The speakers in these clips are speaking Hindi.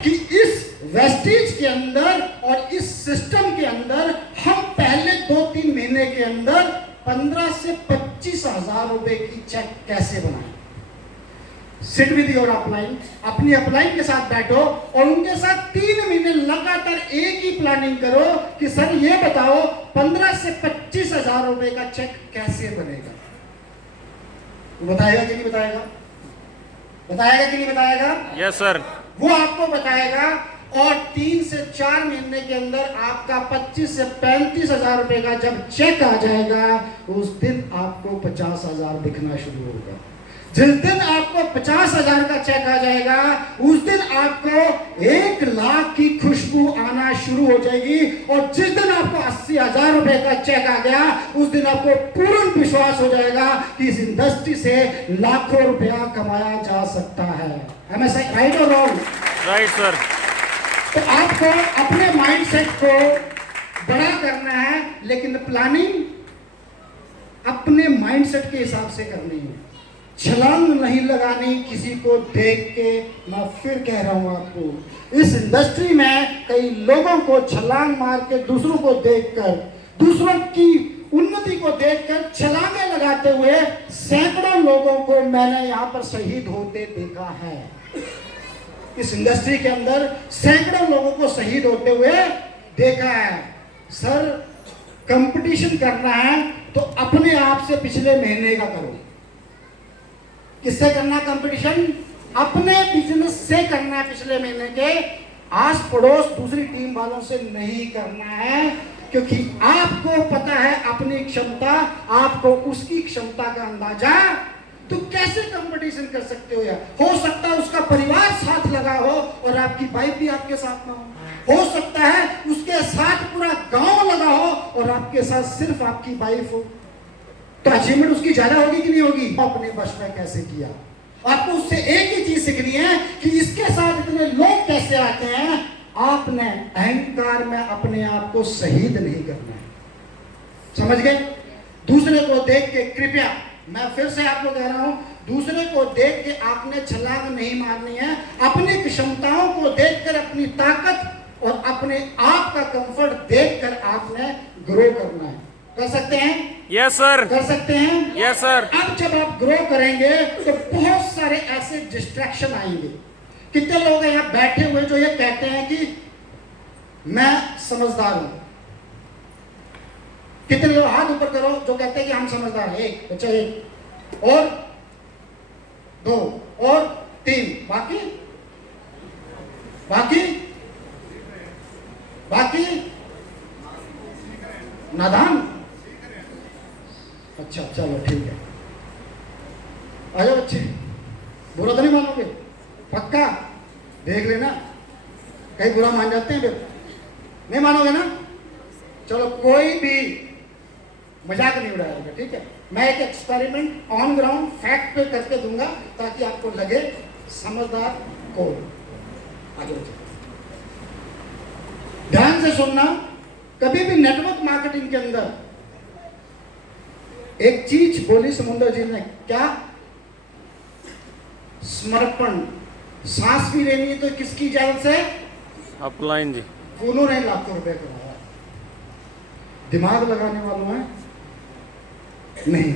कि इस वेस्टेज के अंदर और इस सिस्टम के अंदर हम पहले 2-3 महीने के अंदर 15 से 25 हजार रुपए की चेक कैसे बनाएं। सिट विद योर अपलाइन, अपनी अपलाइन के साथ बैठो और उनके साथ 3 महीने लगातार एक ही प्लानिंग करो कि सर ये बताओ 15 से 25 हजार रुपए का चेक कैसे बनेगा। बताएगा कि नहीं बताएगा? बताएगा कि नहीं बताएगा? Yes sir. वो आपको बताएगा और 3 से 4 महीने के अंदर आपका 25 से 35 हजार रुपए का जब चेक आ जाएगा उस दिन आपको 50 हजार दिखना शुरू होगा। जिस दिन आपको 50 हजार का चेक आ जाएगा उस दिन आपको 1 लाख की खुशबू आना शुरू हो जाएगी और जिस दिन आपको 80 हजार रुपए का चेक आ गया उस दिन आपको पूर्ण विश्वास हो जाएगा कि इस इंडस्ट्री से लाखों रुपया कमाया जा सकता है। Am I right or wrong? Right sir. तो आपको अपने माइंडसेट को बड़ा करना है लेकिन प्लानिंग अपने माइंडसेट के हिसाब से करनी है। छलांग नहीं लगानी किसी को देख के। मैं फिर कह रहा हूं आपको, इस इंडस्ट्री में कई लोगों को छलांग मार के दूसरों को देखकर, दूसरों की उन्नति को देखकर छलांगे लगाते हुए सैकड़ों लोगों को मैंने यहां पर शहीद होते देखा है। इस इंडस्ट्री के अंदर सैकड़ों लोगों को शहीद होते हुए देखा है। सर कंपटीशन करना है तो अपने आप से पिछले महीने का करो। किससे करना कंपटीशन? अपने बिजनेस से करना है। पिछले महीने के आस पड़ोस दूसरी टीम वालों से नहीं करना है, क्योंकि आपको पता है अपनी क्षमता, आपको उसकी क्षमता का अंदाजा। तो कैसे कंपटीशन कर सकते हो यार? हो सकता है उसका परिवार साथ लगा हो और आपकी वाइफ भी आपके साथ ना हो सकता है उसके साथ पूरा गांव लगा हो और आपके साथ सिर्फ आपकी वाइफ हो। तो अचीवमेंट उसकी ज्यादा होगी कि नहीं होगी? अपने वश में कैसे किया। आपको उससे एक ही चीज सीखनी है कि इसके साथ इतने लोग कैसे आते हैं। आपने अहंकार में अपने आप को शहीद नहीं करना है। समझ गए? दूसरे को देख के, कृपया मैं फिर से आपको कह रहा हूं, दूसरे को देख के आपने छलांग नहीं मारनी है। अपनी क्षमताओं को देखकर, अपनी ताकत और अपने आप का कंफर्ट देखकर आपने ग्रो करना है। कर सकते हैं? Yes sir. कर सकते हैं? Yes sir. अब जब आप ग्रो करेंगे तो बहुत सारे ऐसे डिस्ट्रैक्शन आएंगे। कितने लोग हैं यहाँ बैठे हुए जो ये कहते हैं कि मैं समझदार हूं? कितने लोग हाथ ऊपर करो जो कहते हैं कि हम समझदार हैं? 1, अच्छा 1 और 2 और 3, बाकी बाकी बाकी नादान। अच्छा चलो ठीक है, आ जाओ बच्चे। बुरा तो नहीं मानोगे? पक्का? देख लेना कहीं बुरा मान जाते हैं फिर। नहीं मानोगे ना? चलो कोई भी मजाक नहीं उड़ाएगा, ठीक है? मैं एक एक्सपेरिमेंट ऑन ग्राउंड फैक्ट पे करके दूंगा ताकि आपको लगे समझदार कौन। आ जाओ, ध्यान से सुनना। कभी भी नेटवर्क मार्केटिंग के अंदर एक चीज बोली समुद्र जी ने, क्या? समर्पण। सांस भी लेनी है तो किसकी इजाजत से? अपलाइन जी। उन्होंने लाखों रुपए कमाया। दिमाग लगाने वालों हैं नहीं।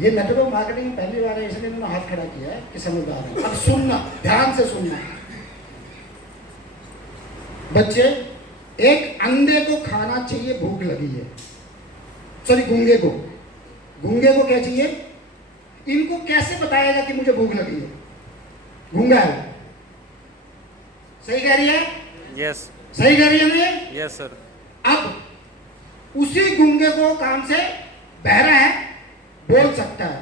ये नेटवर्क मार्केटिंग पहली बार है इसलिए उन्होंने हाथ खड़ा किया है कि समझदार है। अब सुनना, ध्यान से सुनना। बच्चे, एक अंधे को खाना चाहिए, भूख लगी है। सॉरी, गूंगे को क्या चाहिए? इनको कैसे बताएगा कि मुझे भूख लगी है? गूंगा है। सही कह रही है? यस। सही कह रही है? Yes sir. अब उसी गूंगे को कान से बहरा है, बोल सकता है।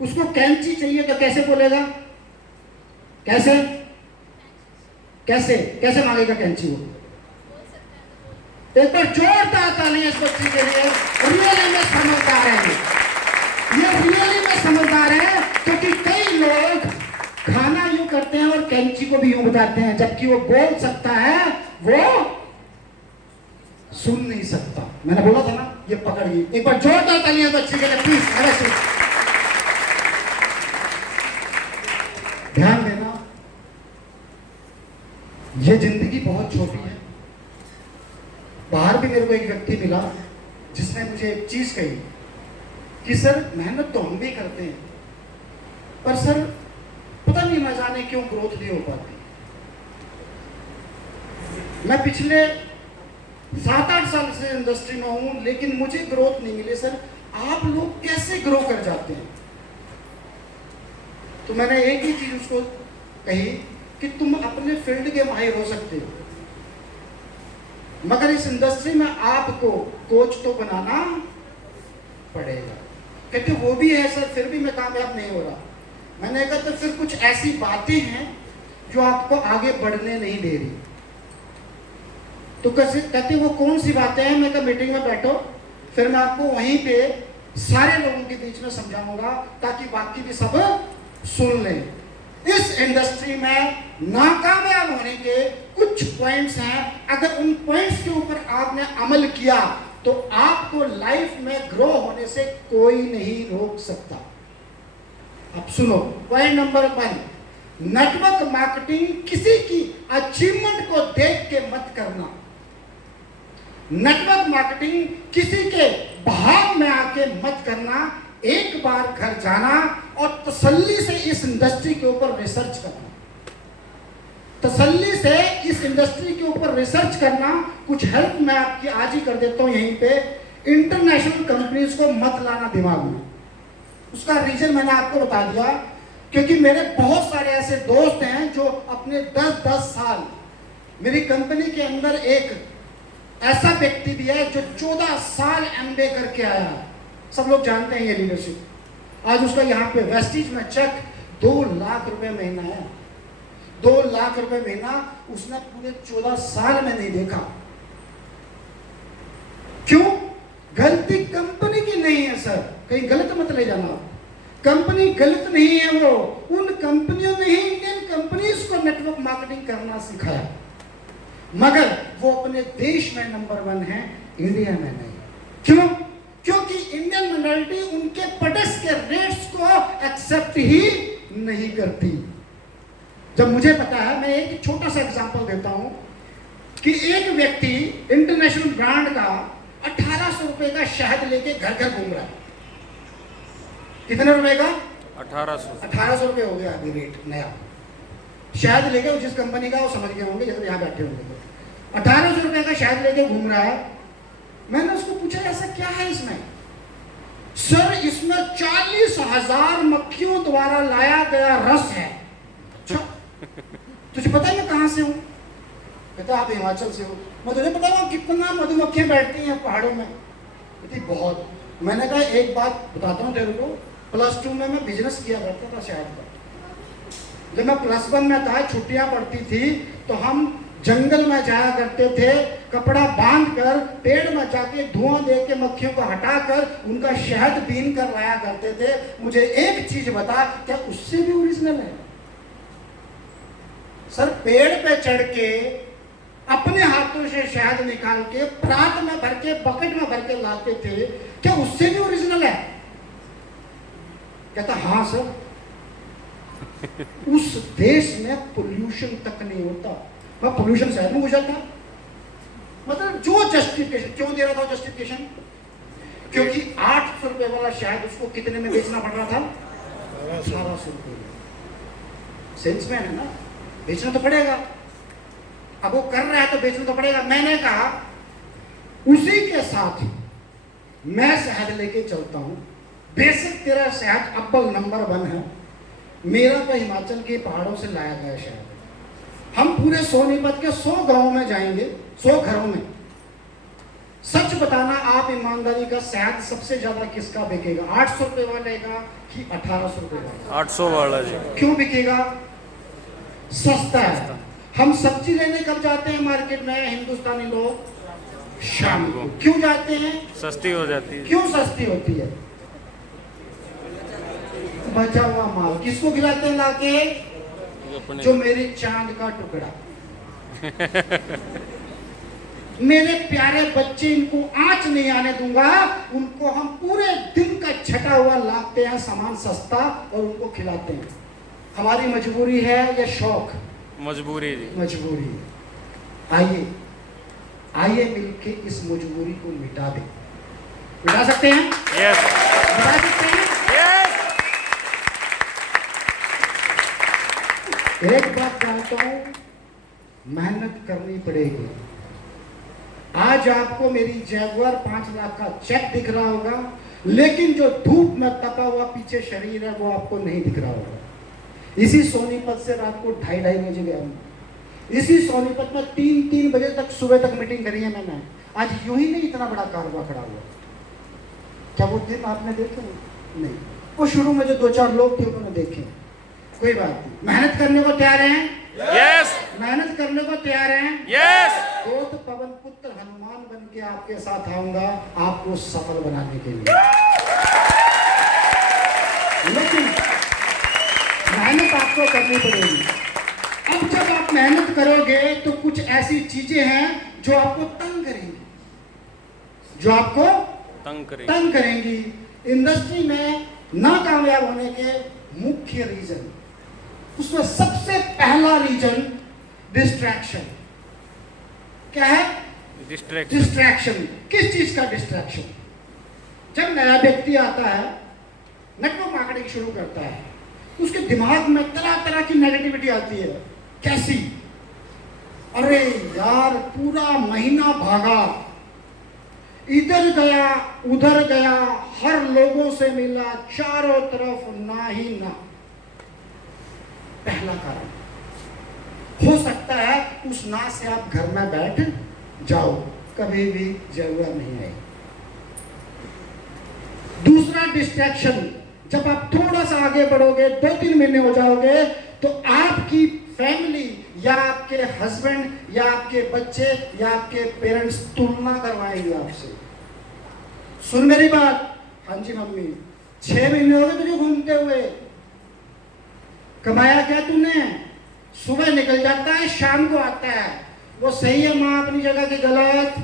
उसको कैंची चाहिए तो कैसे बोलेगा? कैसे कैसे कैसे मांगेगा कैंची? वो एक बार जोरदार ताली इस बच्ची के लिए। रियली में समझदार है ये रियली में समझदार है, क्योंकि कई लोग खाना यूं करते हैं और कैंची को भी यूं बताते हैं, जबकि वो बोल सकता है, वो सुन नहीं सकता। मैंने बोला था ना, ये पकड़िए। एक बार जोरदार तालियां बच्ची के लिए प्लीज। ध्यान देना, ये जिंदगी बहुत छोटी है। बाहर भी मेरे को एक व्यक्ति मिला जिसने मुझे एक चीज कही कि सर मेहनत तो हम भी करते हैं, पर सर पता नहीं ना जाने क्यों ग्रोथ नहीं हो पाती। मैं पिछले 7-8 साल से इंडस्ट्री में हूं, लेकिन मुझे ग्रोथ नहीं मिली। सर आप लोग कैसे ग्रो कर जाते हैं? तो मैंने एक ही चीज उसको कही कि तुम अपने फील्ड के माहिर हो सकते हो, मगर इस इंडस्ट्री में आपको कोच तो बनाना पड़ेगा। कहते वो भी है सर, फिर भी मैं कामयाब नहीं हो रहा। मैंने कहा तो फिर कुछ ऐसी बातें हैं जो आपको आगे बढ़ने नहीं दे रही। तो कैसे? कहते वो कौन सी बातें हैं? मैं कहा मीटिंग में बैठो, फिर मैं आपको वहीं पे सारे लोगों के बीच में समझाऊंगा ताकि बाकी भी सब सुन लें। इस इंडस्ट्री में नाकामयाब होने के कुछ पॉइंट्स हैं, अगर उन पॉइंट्स के ऊपर आपने अमल किया तो आपको लाइफ में ग्रो होने से कोई नहीं रोक सकता। अब सुनो, पॉइंट नंबर 1, नेटवर्क मार्केटिंग किसी की अचीवमेंट को देख के मत करना। नेटवर्क मार्केटिंग किसी के भाव में आके मत करना। एक बार घर जाना और तसल्ली से इस इंडस्ट्री के ऊपर रिसर्च करना, तसल्ली से इस इंडस्ट्री के ऊपर रिसर्च करना। कुछ हेल्प मैं आपकी आज ही कर देता हूं यहीं पे। इंटरनेशनल कंपनीज को मत लाना दिमाग में। उसका रीजन मैंने आपको बता दिया, क्योंकि मेरे बहुत सारे ऐसे दोस्त हैं जो अपने 10-10 साल, मेरी कंपनी के अंदर एक ऐसा व्यक्ति भी है जो 14 साल MBA करके आया है। सब लोग जानते हैं ये लीडरशिप। आज उसका यहाँ पे वेस्टिज में चेक 2 लाख रुपए महीना है। 2 लाख रुपए महीना उसने पूरे 14 साल में नहीं देखा। क्यों? गलती कंपनी की नहीं है सर, कहीं गलत मत ले जाना। कंपनी गलत नहीं है, वो उन कंपनियों ने ही इंडियन कंपनीज को नेटवर्क मार्केटिंग करना सिखाया, मगर वो अपने देश में नंबर 1 है, इंडिया में नहीं। क्यों? क्योंकि इंडियन मिनोरिटी उनके प्रोडक्ट्स के रेट्स को एक्सेप्ट ही नहीं करती। जब मुझे पता है, मैं एक छोटा सा एग्जांपल देता हूं कि एक व्यक्ति इंटरनेशनल ब्रांड का 1800 रुपए का शहद लेके घर घर घूम रहा है। कितने रुपए का? 1800 रुपए हो गया अभी रेट नया। शहद लेके, जिस कंपनी का वो समझ गए होंगे, जैसे यहाँ बैठे होंगे। 1800 रुपए का शहद लेके घूम रहा है। मैंने उसको पूछा ऐसा क्या है इसमें? सर इसमें 40,000 मक्खियों द्वारा लाया गया रस है। अच्छा, तुझे पता है मैं कहां से हूं? कहता आप हिमाचल से हो। मैं तुझे पता है कितना मधुमक्खियां बैठती हैं पहाड़ों में? कहती बहुत। मैंने कहा एक बात बताता हूं तेरे को, +2 में मैं बिजनेस किया करता था शहद का। जब मैं +1 में था, छुट्टियां पड़ती थी तो हम जंगल में जाया करते थे, कपड़ा बांधकर पेड़ में जाके धुआं दे के मक्खियों को हटाकर उनका शहद बीन कर लाया करते थे। मुझे एक चीज बता, क्या उससे भी ओरिजिनल है? सर पेड़ पे चढ़ के अपने हाथों से शहद निकाल के परात में भर के, बकेट में भर के लाते थे, क्या उससे भी ओरिजिनल है? कहता हाँ सर। उस देश में पोल्यूशन तक नहीं होता। मैं पोल्यूशन शहर में गुजरता, मतलब जो जस्टिफिकेशन क्यों दे रहा था, जस्टिफिकेशन क्योंकि 800 रुपए वाला शहद उसको कितने में बेचना पड़ रहा था? 1800 रुपए। सेल्समैन है ना, बेचना तो पड़ेगा। अब वो कर रहा है तो बेचना तो पड़ेगा। मैंने कहा उसी के साथ मैं शहद लेके चलता हूं। बेसिक तेरा शहद अव्वल नंबर 1 है, मेरा तो हिमाचल के पहाड़ों से लाया गया शहद। हम पूरे सोनीपत के 100 गांवों में जाएंगे, 100 घरों में। सच बताना आप ईमानदारी का, शहद सबसे ज्यादा किसका बिकेगा? 800 रुपए वाले का कि 1800 रुपए वाला? 800 वाला जी। क्यों बिकेगा? सस्ता है। हम सब्जी लेने कब जाते हैं मार्केट में हिंदुस्तानी लोग? शाम को। क्यों जाते हैं? सस्ती हो जाती है। क्यों सस्ती होती है? बचा हुआ माल किसको खिलाते हैं लाके? जो मेरी चांद का टुकड़ा, मेरे प्यारे बच्चे, इनको आंच नहीं आने दूंगा। उनको हम पूरे दिन का छटा हुआ लाते हैं सामान सस्ता और उनको खिलाते हैं। हमारी मजबूरी है या शौक? मजबूरी जी। मजबूरी है। आइए आइए मिलके इस मजबूरी को मिटा दें। मिटा सकते हैं? यस मिटा सकते हैं? यस एक बात जानता हूं, मेहनत करनी पड़ेगी। आज आपको मेरी जैगुआर 5 लाख का चेक दिख रहा होगा, लेकिन जो धूप में तपा हुआ पीछे शरीर है वो आपको नहीं दिख रहा होगा। इसी सोनीपत से रात को 2:30 बजे गया हूं, इसी सोनीपत में 3 बजे तक सुबह तक मीटिंग करी है मैंने। आज यूं ही नहीं इतना बड़ा कारवा खड़ा हुआ। क्या वो दिन आपने देखे? नहीं, वो शुरू में जो 2-4 लोग थे उन्होंने देखे। कोई बात नहीं, मेहनत करने को तैयार हैं? यस मेहनत करने को तैयार हैं? यस तो पवन पुत्र हनुमान बन के आपके साथ आऊंगा आपको सफल बनाने के लिए। लेकिन मेहनत आपको करनी पड़ेगी। अब जब आप मेहनत करोगे तो कुछ ऐसी चीजें हैं जो आपको तंग करेंगी, जो आपको तंग करेंगी। इंडस्ट्री में नाकामयाब होने के मुख्य रीजन, उसमें सबसे पहला रीजन डिस्ट्रैक्शन। क्या है? डिस्ट्रैक्शन। किस चीज का डिस्ट्रैक्शन? जब नया व्यक्ति आता है, नेटवर्क मार्केटिंग शुरू करता है, उसके दिमाग में तरह तरह की नेगेटिविटी आती है। कैसी? अरे यार पूरा महीना भागा, इधर गया उधर गया, हर लोगों से मिला, चारों तरफ ना ही ना। पहला कारण हो सकता है उस ना से आप घर में बैठ जाओ, कभी भी जरूरत नहीं है। दूसरा डिस्ट्रैक्शन, जब आप थोड़ा सा आगे बढ़ोगे, 2-3 महीने हो जाओगे, तो आपकी फैमिली या आपके हस्बैंड या आपके बच्चे या आपके पेरेंट्स तुलना करवाएंगे आपसे। सुन मेरी बात। हाँ जी मम्मी, 6 महीने हो गए तुझे घूमते हुए, कमाया क्या तूने? सुबह निकल जाता है, शाम को आता है। वो सही है माँ अपनी जगह की गलत?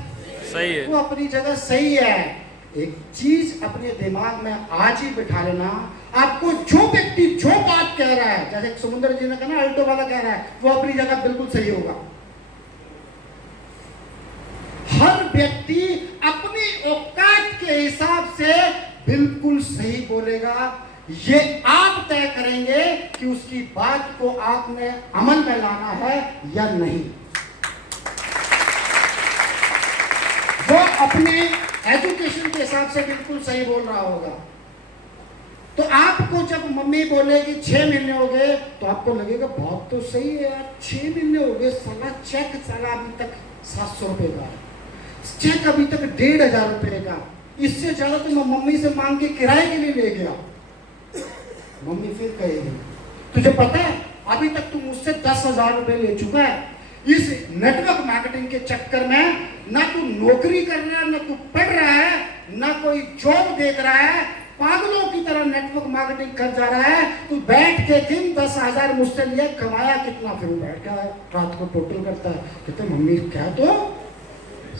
सही है। वो अपनी जगह सही है। एक चीज अपने दिमाग में आज ही बिठा लेना, आपको जो व्यक्ति जो बात कह रहा है, जैसे समुद्र जी ने कहा ना, अल्टो वाला कह रहा है, वो अपनी जगह बिल्कुल सही होगा। हर व्यक्ति अपनी औकात के हिसाब से बिल्कुल सही बोलेगा। ये आप तय करेंगे कि उसकी बात को आपने अमल में लाना है या नहीं। वो अपने एजुकेशन के हिसाब से बिल्कुल सही बोल रहा होगा। तो आपको जब मम्मी बोलेगी 6 महीने हो गए, तो आपको लगेगा बहुत तो सही है यार, 6 महीने हो गए, साला चेक साला अभी तक 700 रुपए का है, चेक अभी तक 1500 रुपए का, इससे ज्यादा तो मैं मम्मी से मांग के किराए के लिए ले गया। मम्मी फिर कहेगी तुझे पता है अभी तक तू मुझसे 10,000 रुपए ले चुका है। इस नेटवर्क मार्केटिंग के चक्कर में ना तू नौकरी कर रहा है, ना तू पढ़ रहा है, ना कोई जॉब देख रहा है, पागलों की तरह नेटवर्क मार्केटिंग कर जा रहा है। तू बैठ के दिन 10,000 मुझसे लिए, कमाया कितना? फिर वो बैठ के रात को टोटल करता है, कहते मम्मी क्या तो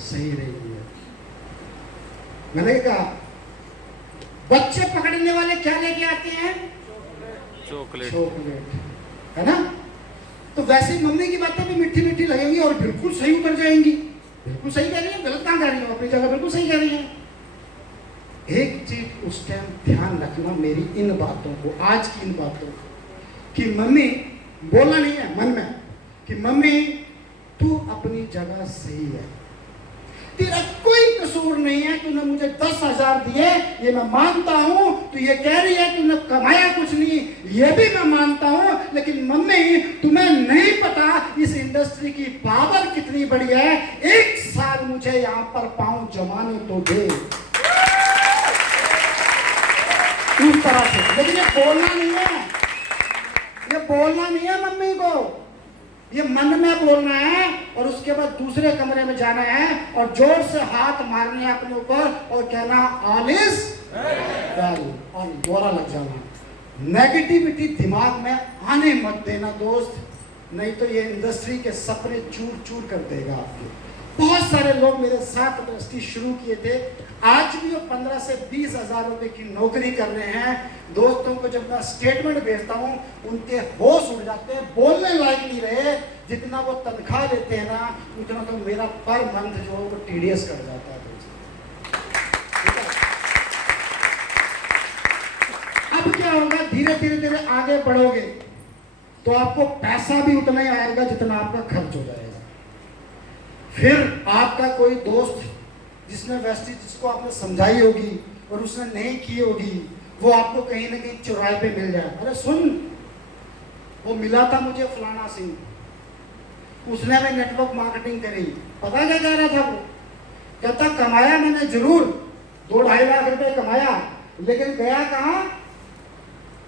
सही रही है। मैंने कहा बच्चे पकड़ने वाले क्या लेके आते हैं? चॉकलेट है ना? तो वैसे मम्मी की बातें भी मीठी मीठी लगेंगी और बिल्कुल सही उतर जाएंगी। बिल्कुल सही कह रही है, गलत कहाँ कह रही है, अपनी जगह बिल्कुल सही कह रही है। एक चीज उस टाइम ध्यान रखना मेरी इन बातों को, आज की इन बातों को, कि मम्मी बोलना नहीं है मन में कि मम्मी तू अपनी जगह सही है, तेरा कोई कसूर नहीं है, तूने मुझे 10,000 दिए ये मैं मानता हूं, तू ये कह रही है तूने कमाया कुछ नहीं ये भी मैं मानता हूं, लेकिन मम्मी तुम्हें नहीं पता इस इंडस्ट्री की पावर कितनी बड़ी है, 1 साल मुझे यहाँ पर पांव जमाने तो दे। उस तरह से। लेकिन ये बोलना नहीं है, ये बोलना नहीं है मम्मी को, ये मन में बोलना है और उसके बाद दूसरे कमरे में जाना है और जोर से हाथ मारने हैं अपने ऊपर और कहना ऑल इज वेल, और दोहरा लग जाना। नेगेटिविटी दिमाग में आने मत देना दोस्त। नहीं तो ये इंडस्ट्री के सपने चूर चूर कर देगा आपके। बहुत सारे लोग मेरे साथ इंडस्ट्री शुरू किए थे, आज भी वो 15 से 20 हजार रुपए की नौकरी कर रहे हैं। दोस्तों को जब मैं स्टेटमेंट भेजता हूँ उनके होश उड़ जाते हैं, बोलने लायक नहीं रहे। जितना वो तनख्वाह लेते हैं ना, उतना तो मेरा पर मंथ जो है वो TDS कर जाता है। अब क्या होगा, धीरे धीरे धीरे आगे बढ़ोगे तो आपको पैसा भी उतना ही आएगा जितना आपका खर्च हो जाएगा। फिर आपका कोई दोस्त जिसने वेस्टेज, जिसको आपने समझाई होगी और उसने नहीं की होगी, वो आपको कहीं ना कहीं चौराहे पे मिल जाए, अरे सुन, वो मिला था मुझे फलाना सिंह, उसने भी नेटवर्क मार्केटिंग करी, पता क्या कह रहा था वो, कहता कमाया मैंने जरूर 2-2.5 लाख रुपए कमाया, लेकिन गया कहाँ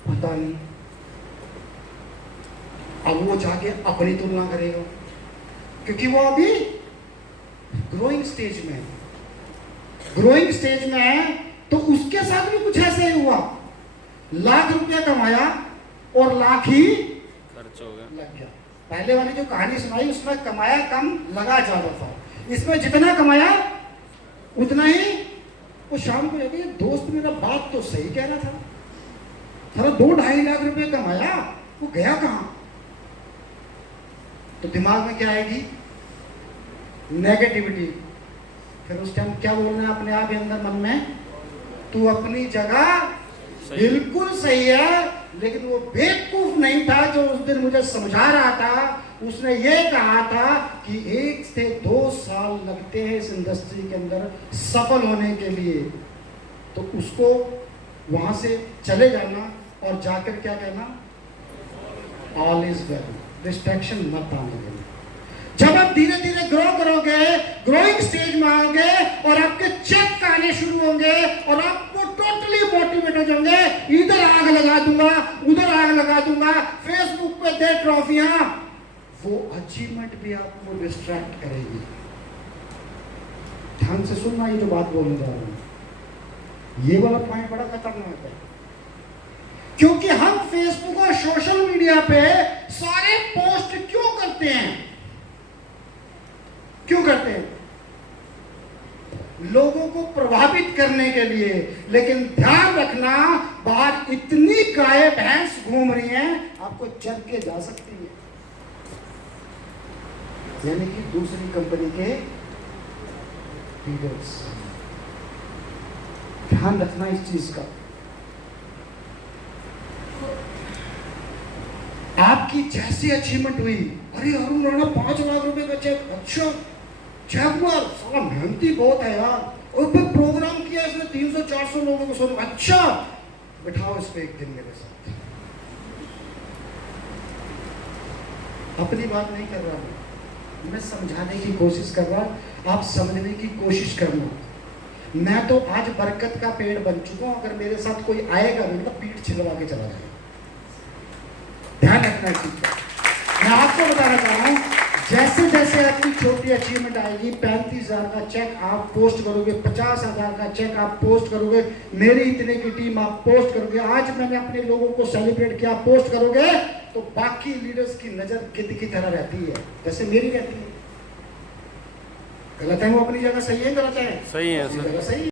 पता नहीं। अब वो जाके अपनी तुलना करेगा, क्योंकि वो अभी ग्रोइंग स्टेज में है। ग्रोइंग स्टेज में है तो उसके साथ भी कुछ ऐसे ही हुआ, लाख रुपया कमाया और लाख ही खर्च हो गया, लग गया। पहले वाली जो कहानी सुनाई उसमें कमाया कम लगा ज्यादा था, इसमें जितना कमाया उतना ही। वो शाम को जाके, दोस्त मेरा बात तो सही कह रहा था, सारा 2-2.5 लाख रुपए कमाया, वो गया कहाँ? तो दिमाग में क्या आएगी? नेगेटिविटी। फिर उस टाइम क्या बोलना है अपने आप ही अंदर मन में, तू अपनी जगह बिल्कुल सही है, लेकिन वो बेवकूफ नहीं था जो उस दिन मुझे समझा रहा था। उसने ये कहा था कि 1 से 2 साल लगते हैं इस इंडस्ट्री के अंदर सफल होने के लिए, तो उसको वहां से चले जाना और जाकर क्या कहना, ऑल इज वेल, डिस्ट्रैक्शन मत आने देना। जब आप धीरे धीरे ग्रो करोगे, ग्रोइंग स्टेज में आओगे और आपके चेक आने शुरू होंगे और आपको टोटली मोटिवेट हो जाओगे, इधर आग लगा दूंगा, उधर आग लगा दूंगा, फेसबुक पे दे ट्रॉफियां, वो अचीवमेंट भी आपको डिस्ट्रैक्ट करेगी। ध्यान से सुनना ये जो बात बोलने जा रहा हूं, ये वाला पॉइंट बड़ा खतरनाक है, क्योंकि हम फेसबुक और सोशल मीडिया पे सारे पोस्ट क्यों करते हैं? क्यों करते हैं? लोगों को प्रभावित करने के लिए। लेकिन ध्यान रखना, बाहर इतनी गाय भैंस घूम रही हैं, आपको चल के जा सकती है, यानी कि दूसरी कंपनी के लीडर्स। ध्यान रखना इस चीज का। आपकी जैसी अचीवमेंट हुई, अरे अरुण राणा 5 लाख रुपए का चेक, अच्छा जगवार साला मेहनती बहुत है यार, और फिर प्रोग्राम किया इसने 300-400 लोगों को सुनो, अच्छा बिठाओ इस पे एक दिन मेरे साथ। अपनी बात नहीं कर रहा हूं, मैं समझाने की कोशिश कर रहा हूं, आप समझने की कोशिश करना। मैं तो आज बरकत का पेड़ बन चुका हूं, अगर मेरे साथ कोई आएगा भी तो पीठ छिलवा के चला जाएगा। ध्यान रखना इस चीज का। मैं आपको बताना चाह रहा हूं, जैसे जैसे आपकी छोटी अचीवमेंट आएगी, 35,000 का चेक आप पोस्ट करोगे, 50,000 का चेक आप पोस्ट करोगे, मेरी इतने की टीम आप पोस्ट करोगे, आज मैंने अपने लोगों को सेलिब्रेट किया, पोस्ट करोगे, तो बाकी लीडर्स की नजर गिद्ध की तरह रहती है, जैसे मेरी रहती है। गलत है वो अपनी जगह, सही है गलत है? सही है अपनी जगह सही है।